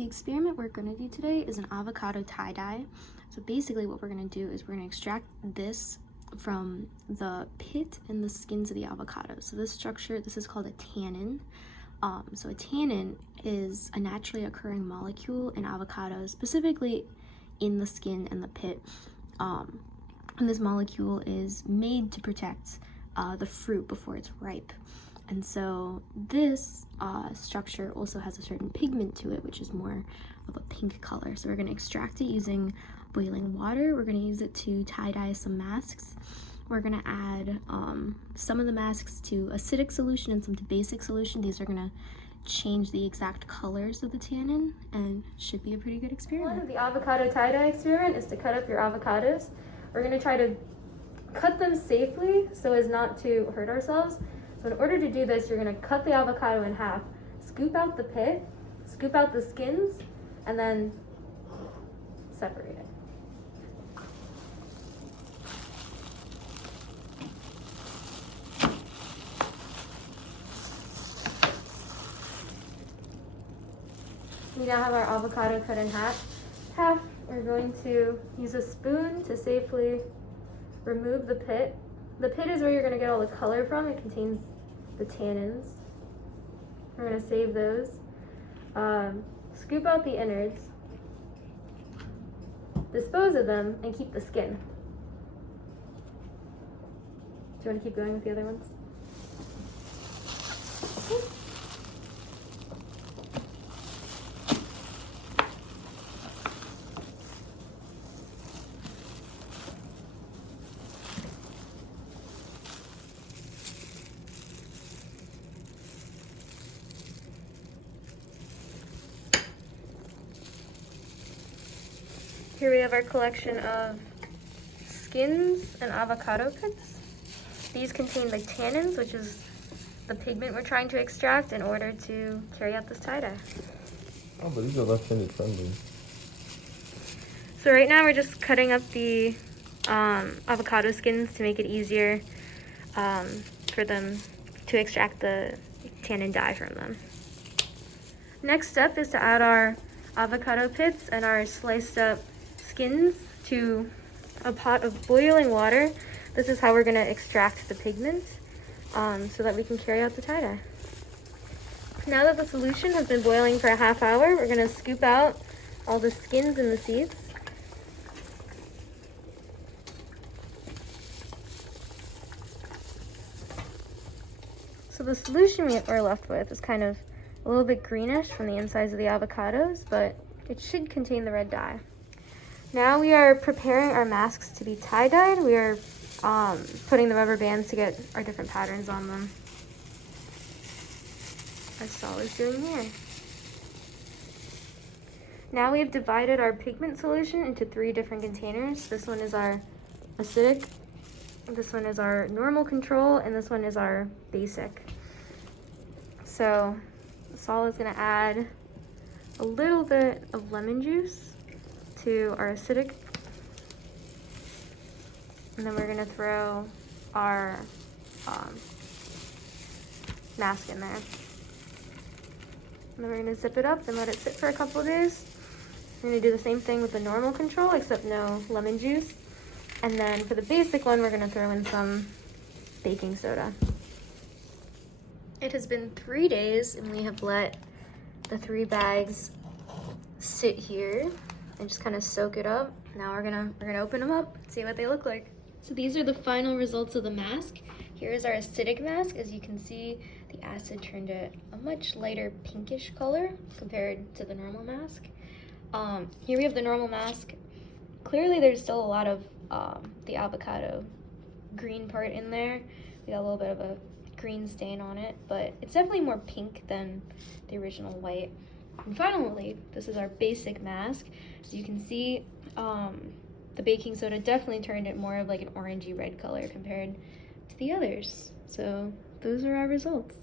The experiment we're going to do today is an avocado tie-dye. So basically what we're going to do is we're going to extract this from the pit and the skins of the avocado. So this structure, this is called a tannin. So a tannin is a naturally occurring molecule in avocados, specifically in the skin and the pit. And this molecule is made to protect the fruit before it's ripe. And so this structure also has a certain pigment to it, which is more of a pink color. So we're going to extract it using boiling water. We're going to use it to tie-dye some masks. We're going to add some of the masks to acidic solution and some to basic solution. These are going to change the exact colors of the tannin and should be a pretty good experiment. One of the avocado tie-dye experiment is to cut up your avocados. We're going to try to cut them safely so as not to hurt ourselves. So in order to do this, you're going to cut the avocado in half, scoop out the pit, scoop out the skins, and then separate it. We now have our avocado cut in half. We're going to use a spoon to safely remove the pit. The pit is where you're going to get all the color from. It contains the tannins. We're going to save those. Scoop out the innards, dispose of them, and keep the skin. Do you want to keep going with the other ones? Here we have our collection of skins and avocado pits. These contain the tannins, which is the pigment we're trying to extract in order to carry out this tie-dye. Oh, but these are left-handed friendly. So right now we're just cutting up the avocado skins to make it easier for them to extract the tannin dye from them. Next step is to add our avocado pits and our sliced up skins to a pot of boiling water. This is how we're going to extract the pigment so that we can carry out the tie-dye. Now that the solution has been boiling for a half hour, we're going to scoop out all the skins and the seeds. So the solution we're left with is kind of a little bit greenish from the insides of the avocados, but it should contain the red dye. Now we are preparing our masks to be tie-dyed. We are putting the rubber bands to get our different patterns on them, as Saul is doing here. Now we have divided our pigment solution into 3 different containers. This one is our acidic, this one is our normal control, and this one is our basic. So Saul is going to add a little bit of lemon juice to our acidic, and then we're going to throw our mask in there. And then we're going to zip it up and let it sit for a couple of days. We're going to do the same thing with the normal control, except no lemon juice. And then for the basic one, we're going to throw in some baking soda. It has been 3 days, and we have let the 3 bags sit here and just kind of soak it up. Now we're gonna open them up, see what they look like. So these are the final results of the mask. Here is our acidic mask. As you can see, the acid turned it a much lighter pinkish color compared to the normal mask. Here we have the normal mask. Clearly there's still a lot of the avocado green part in there. We got a little bit of a green stain on it, but it's definitely more pink than the original white. And finally, this is our basic mask. As you can see, the baking soda definitely turned it more of like an orangey red color compared to the others. So those are our results.